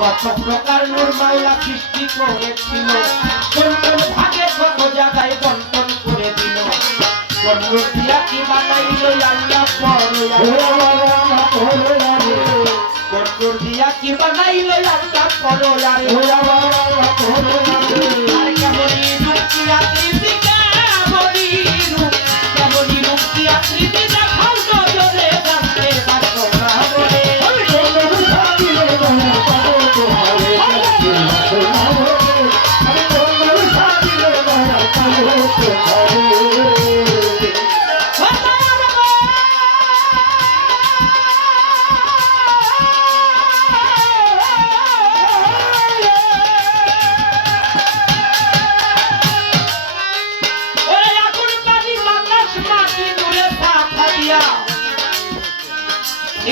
কত প্রকার নূর মাওলা সৃষ্টি করেছিল, কোন কোন ভাগে কত জায়গায় বন্টন করে দিল। কোন নূর দিয়া কি বানাইলো আল্লাহ পরোয়ারে, কোন নূর দিয়া কি বানাইলো আল্লাহ পরোয়ারে। আর কেমনই রূপ কি আকৃতি, কেমনই রূপ, কেমনই রূপ কি আকৃতি দেখাও নজরে জানতে পারো না বলে।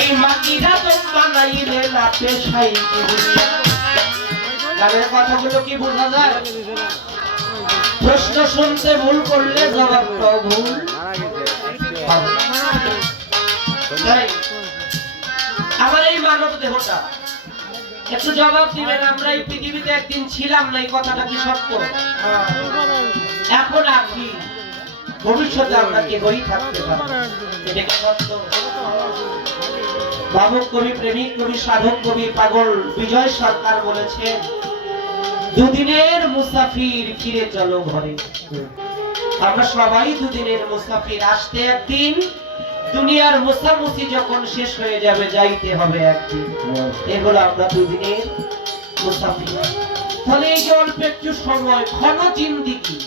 এই মাটিটা তো বানাইলে লাটে সাইতে দুনিয়া। গানের কথাগুলো কি বোঝা যায়? প্রশ্ন শুনতে ভুল করলে জবাবটাও ভুল। আমার এই মানব দেহটা একটু জবাব দিবেন, আমরা এই পৃথিবীতে একদিন ছিলাম না, এই কথাটা কি সত্য? এখন আছি, ভবিষ্যতে আমরা কেবলই থাকতে পারবো, এটা কি সত্য? ভাবুক কবি, প্রেমিক কবি, সাধক কবি পাগল বিজয় সরকার বলেছেন, দুদিনের মুসাফির ফিরে চলো ঘরে। আমরা সবাই দুদিনের মুসাফির, আসতে একদিন, দুনিয়ার মুসামুসি যখন শেষ হয়ে যাবে যাইতে হবে একদিন। এগুলো আমরা দুদিনের মুসাফির। তাহলে এই যে অল্প একটু সময়, ঘন জিন্দিগি,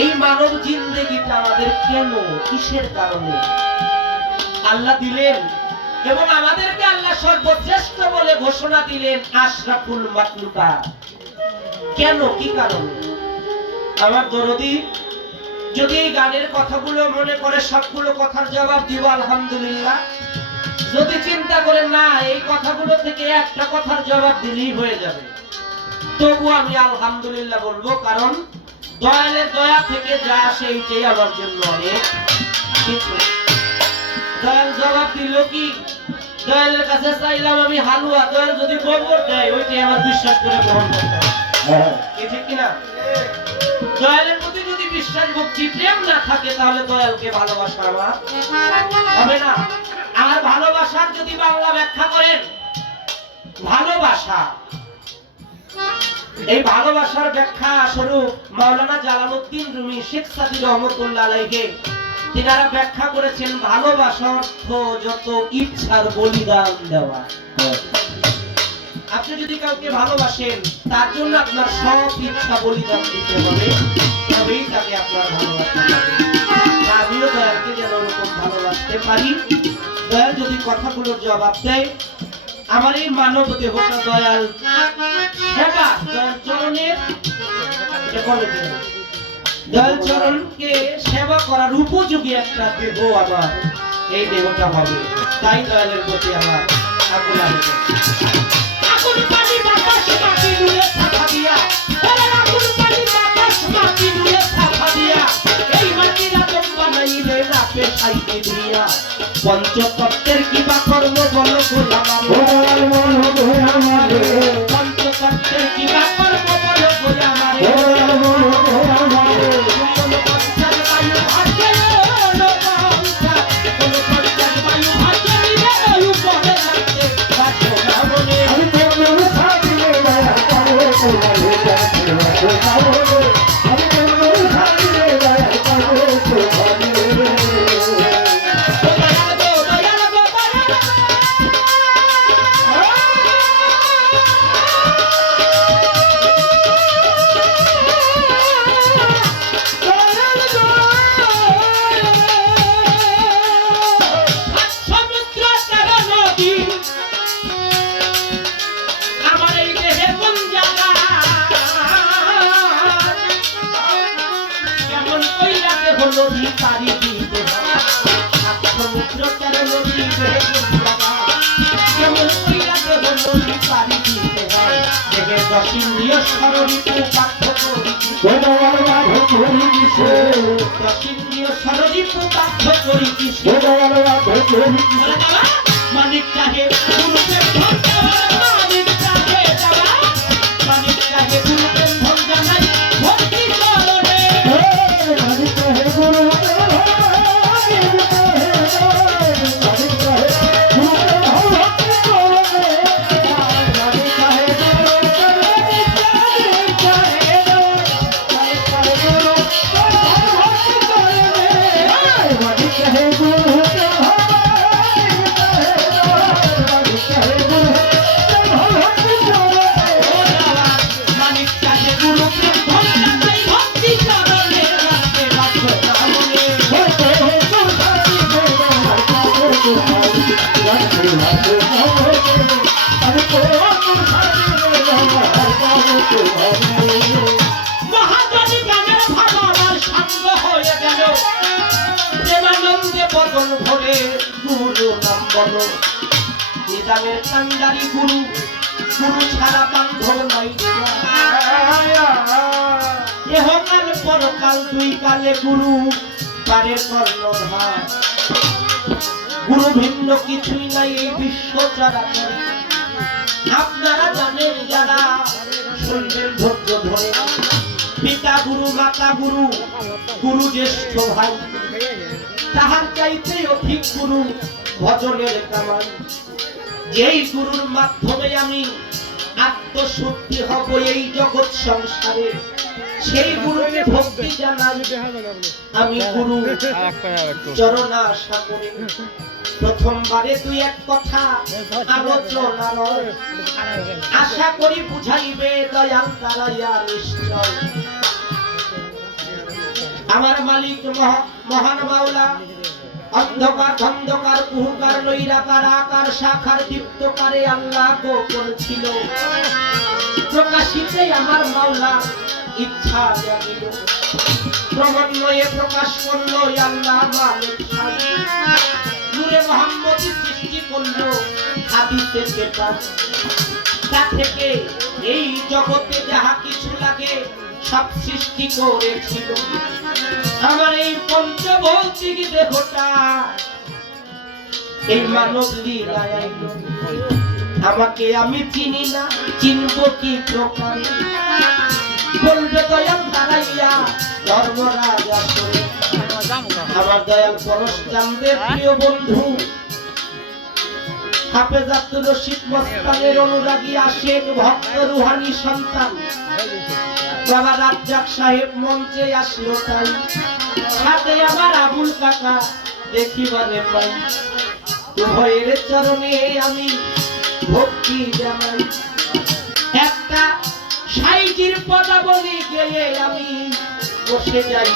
এই মানব জিন্দেগিটা আমাদের কেন, কিসের কারণে আল্লাহ দিলেন? এবং আমাদেরকে আল্লাহ সর্বশ্রেষ্ঠ বলে ঘোষণা দিলেন, আশরাফুল মাখলুকাত। কেন, কি কারণে? আমার দরদি যদি এই গানের কথাগুলো মনে করে সবগুলো কথার জবাব দিব আলহামদুলিল্লাহ। যদি চিন্তা করে না এই কথাগুলো থেকে একটা কথার জবাব দিলেই হয়ে যাবে, তবু আমি আলহামদুলিল্লাহ বলবো, কারণ দয়ালের দয়া থেকে যা আসে এইটাই আমার জন্য অনেক কিছু। দয়াল জবাব দিল কি? দয়ালের কাছে চাইলাম আমি হালুয়া, দয়াল যদি গোবর দেয় ওইটাই আমার বিশ্বাস করে গ্রহণ করতে হবে, ঠিক কিনা? দয়ালের প্রতি যদি বিশ্বাস ভক্তি প্রেম না থাকে তাহলে দয়ালকে ভালোবাসা আমার হবে না। আর ভালোবাসার যদি বাংলা ব্যাখ্যা করেন, ভালোবাসা, এই ভালোবাসার ব্যাখ্যা স্বরূপ মাওলানা জালালউদ্দিন রুমি, শেখ সাদী রহমাতুল্লাহ আলাইহি, তিনারা ব্যাখ্যা করেছেন, ভালোবাসা অর্থ যত ইচ্ছার বলিদান দেওয়া। আপনি যদি কাউকে ভালোবাসেন, তার জন্য আপনার সব ইচ্ছা বলিদান দিতে হবে, তবেই তাকে আপনার ভালোবাসা হবে। আমিও দয়ালকে যেন ওরকম ভালোবাসতে পারি। দয়াল যদি কথাগুলোর জবাব দেয়, আমার এই মানব দেহটা দয়াল সেবা, দয়াল চরণের, দয়াল চরণকে সেবা করার উপযোগী একটা দেহ আমার এই দেহটা হবে। তাই দয়ালের প্রতি আমার আকুল আবেদন। আকুল পানি বাতাস মাটি রুয়ে থাকা দিয়া, ওরে আকুল পানি বাতাস মাটি রুয়ে থাকা দিয়া, এই মাটির আদম বানাইলে রাতে সাইতে দিয়া। পঞ্চতত্ত্বের কিবা কর্ম বলো গোলাম আমারে, পঞ্চতত্ত্বের কিবা কর্ম বলো গোলাম আমারে। নদী পারি দিতে সমুদ্র কেন নদী কেমন কইলাকে নদী পারি দিতে হয় দেখে দশিন্দ্রিয় সররিপু পার্থক্য দশিন্দ্রিয় সররিপু পার্থক্য মানিক চাহে পুরুষের মানিক মহাজনী গানের ভাবনার সঙ্গ হয়ে গেল প্রেমানন্দে বদল ভরে গুরু নাম বলো নিজামের কান্ডারি গুরু গুরু ছাড়া বান্ধব নাই এহকাল পরকাল দুই কালে গুরু পারে কর্ণধার গুরু ভিন্ন কিছুই নাই এই বিশ্ব চরাচরে আপনারা জানেন যারা শুনবেন ধৈর্য ধরে পিতা গুরু মাতা গুরু গুরু জ্যেষ্ঠ ভাই তাহার চাইতে অধিক গুরু ভজনের কামাই যেই গুরুর মাধ্যমে আমি আত্মশুদ্ধি হব এই জগৎ সংসারে সেই গুরুকে ভক্তি জানাই আমি গুরু চরণ আশা করি প্রথমবারে দুই এক কথা আলোচনা নয় আশা করি বুঝাইবে দয়াল তারাইয়া নিশ্চয় আমার মালিক মহান মাওলা অন্ধকার ধন্ধকার কুহুকার নৈরাকার আকার শাখার দীপ্তকারে আল্লাহ গোপন ছিল প্রকাশিতে আমার মাওলা ইচ্ছা জাগিল ক্রমান্বয়ে প্রকাশ করলো আল্লাহ মালিক নূরে মুহাম্মদী সৃষ্টি করলো হাদিসে পেপার তা থেকে এই জগতে যাহা কিছু লাগে সব সৃষ্টি করেছিল আমার এই পঞ্চভৌতিক দেহটা এই মানব লীলায় আইলো আমাকে আমি চিনি না চিনব কি প্রকারে বলবে দয়াল দাঁড়াইয়া ধর্মরাজ আসরে আমার দয়াল পরশচান্দের প্রিয় বন্ধু হাফেজ আব্দুর রশিদ মস্তানের অনুরাগী আশেক ভক্ত রুহানি সন্তান বাবা রাজ্জাক সাহেব মঞ্চে আসলো তাই সাথে আমার আবুল কাকা দেখিবারে পাই উভয়ের চরণে আমি ভক্তি জানাই একটা সাইজির পদাবলী গেয়ে আমি বসে যাই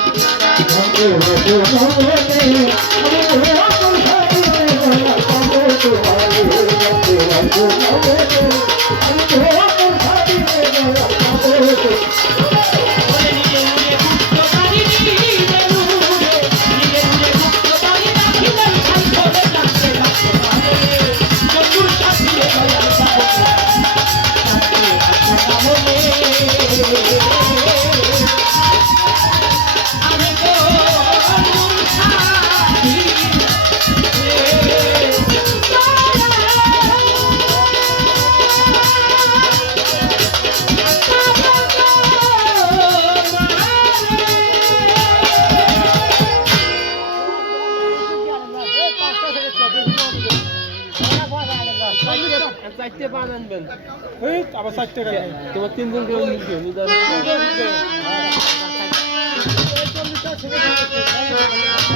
তোমার তিনজন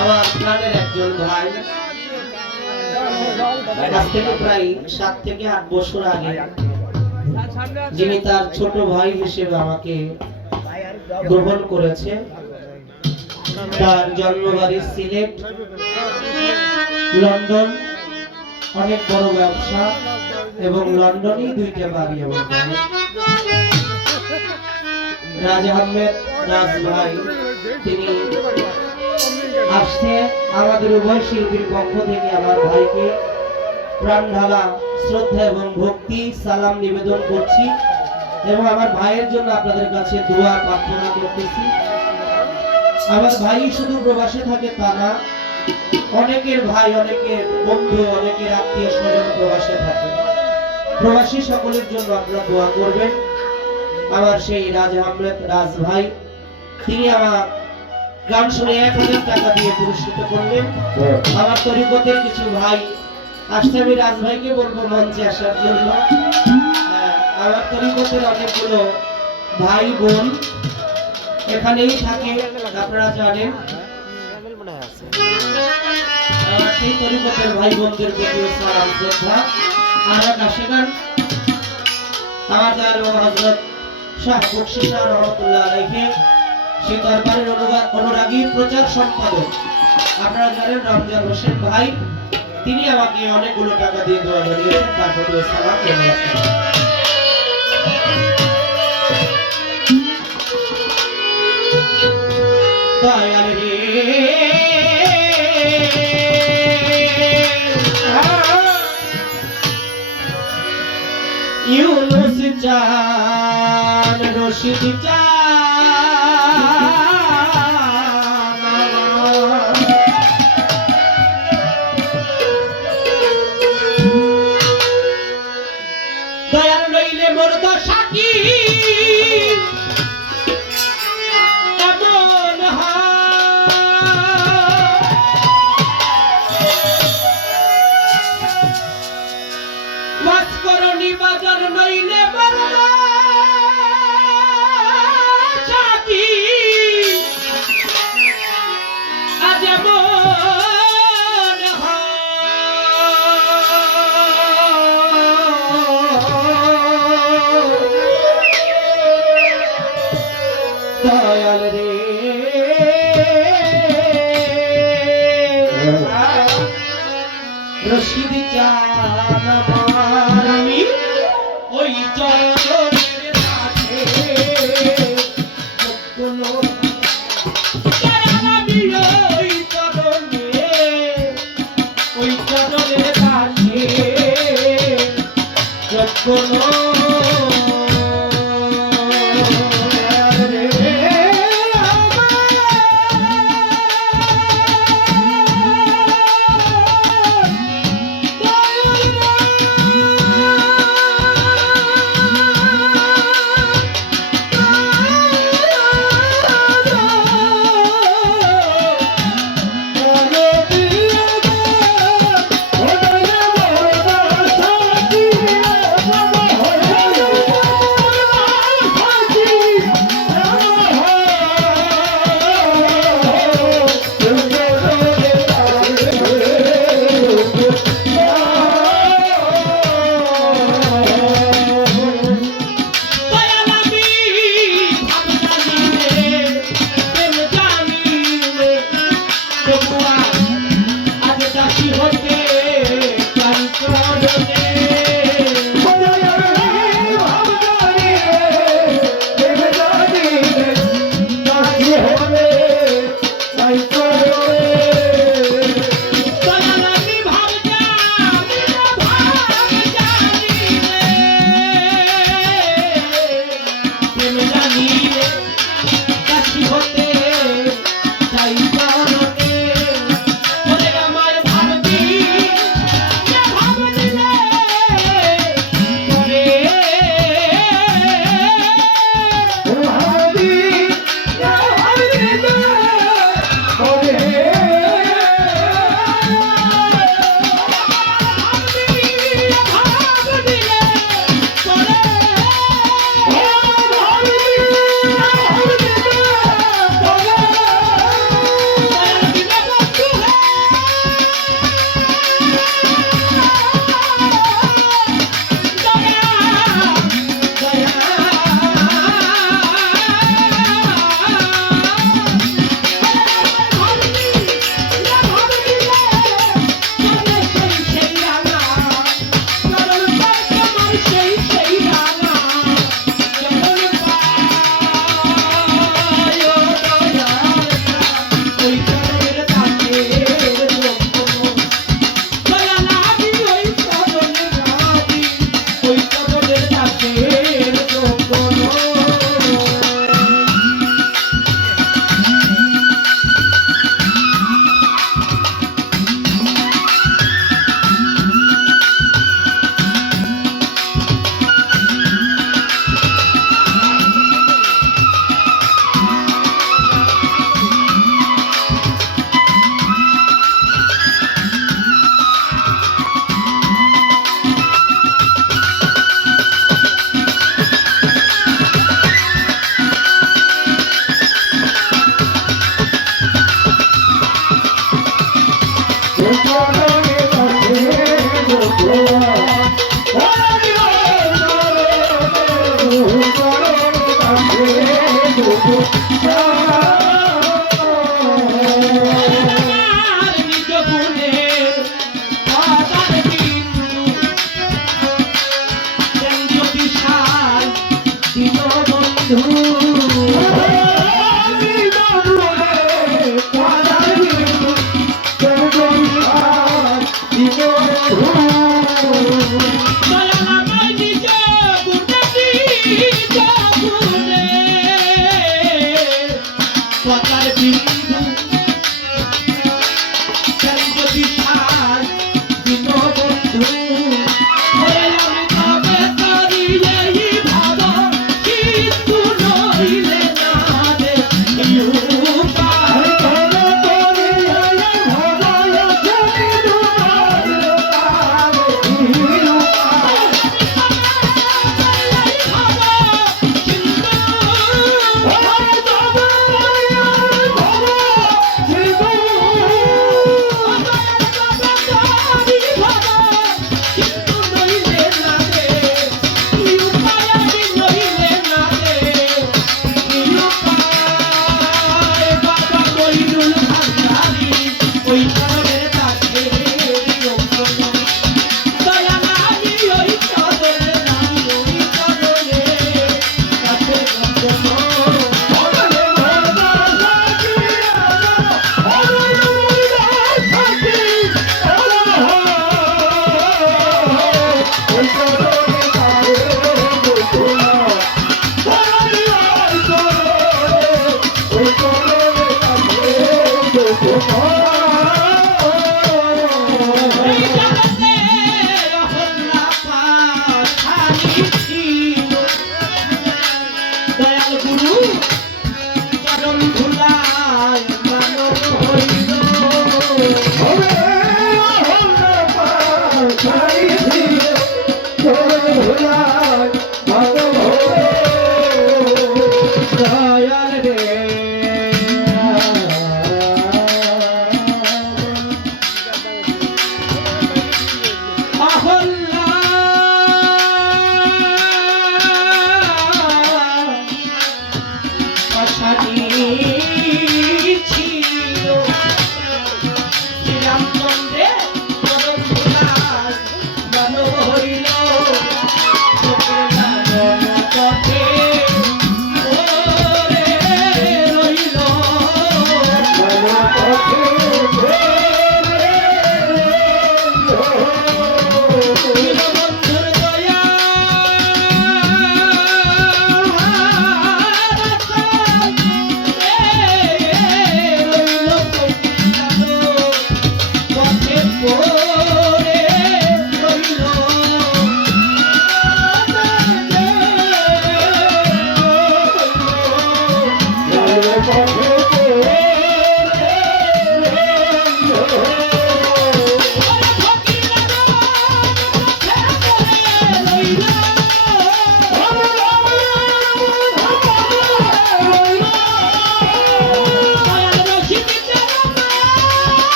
আমার প্রাণের একজন ভাই আজ থেকে প্রায় 7 থেকে 8 বছর আগে যিনি তার ছোট ভাই হিসেবে আমাকে গ্রহণ করেছে তার জন্মবাড়ি সিলেট লন্ডন অনেক বড় ব্যবসা এবং লন্ডনেই 2টা বাড়ি আমার ভাই রাজ আহমেদ রাজ ভাই তিনি আসছে আমাদের উভয় শিল্পীর পক্ষ থেকে আমার ভাইকে প্রাণ ঢালা শ্রদ্ধা এবং ভক্তি সালাম নিবেদন করছি এবং আমার ভাইয়ের জন্য আপনাদের কাছে দোয়া প্রার্থনা করতেছি আমার ভাই শুধু প্রবাসে থাকে তা না অনেকের ভাই অনেকের বন্ধু অনেকের আত্মীয় স্বজন প্রবাসে থাকে প্রবাসী সকলের জন্য আপনারা দোয়া করবেন আমার সেই রাজ আহমেদ রাজ ভাই তিনি আমার গান শুনে 1000 টাকা দিয়ে পুরস্কৃত করলেন আমার তরিকতের কিছু ভাই আসতে আমি রাজ ভাইকে বলবো মঞ্চে আসার জন্য আমার তরিকতের অনেকগুলো ভাই বোন এখানেই থাকে আপনারা জানেন সেই তরিকতের ভাই বোনদের প্রতি সালাম শ্রদ্ধা আর আশেকান আমার হযরত শাহ বখশী শাহ রহমাতুল্লাহ আলাইহি সেই দরবারের অনুরাগী প্রচার সম্পাদক আপনারা জানেন রমজান হোসেন ভাই তিনি আমাকে অনেকগুলো টাকা দিয়ে দোয়া জানিয়েছেন, তার প্রতি সালাম জানাচ্ছি। দয়াল রে ইউনুস চান রশিদ চান দয়াল লইলে মোর দশা কি এমন ওয়াজ করনি বাজার নইলে মোর দশা কি আজ এমন দয়াল রে রশিদ চান আমার আমি ওই চরণের কাছে কোনো আমি ওই চরণের কাছে কোনো আমি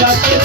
কাছে